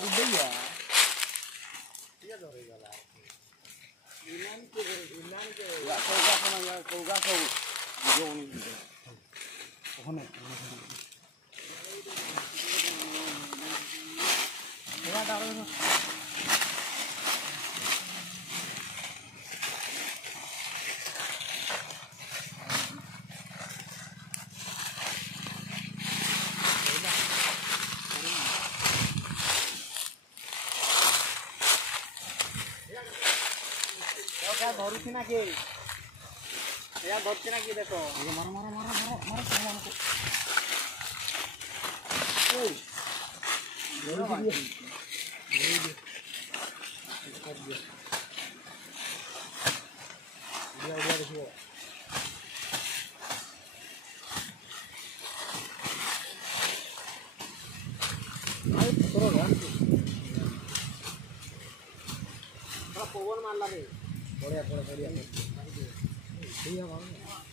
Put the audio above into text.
udah ya. Iya dong lah. Inan ke. Ya kau gak kau. Jauh ni. Pohon ni. Coba taruh tu. क्या धरुछि ना के या धरछि ना कि देखो मारो सामान को ओए देखिए पवन मारला रे बढ़िया बढ़िया बढ़िया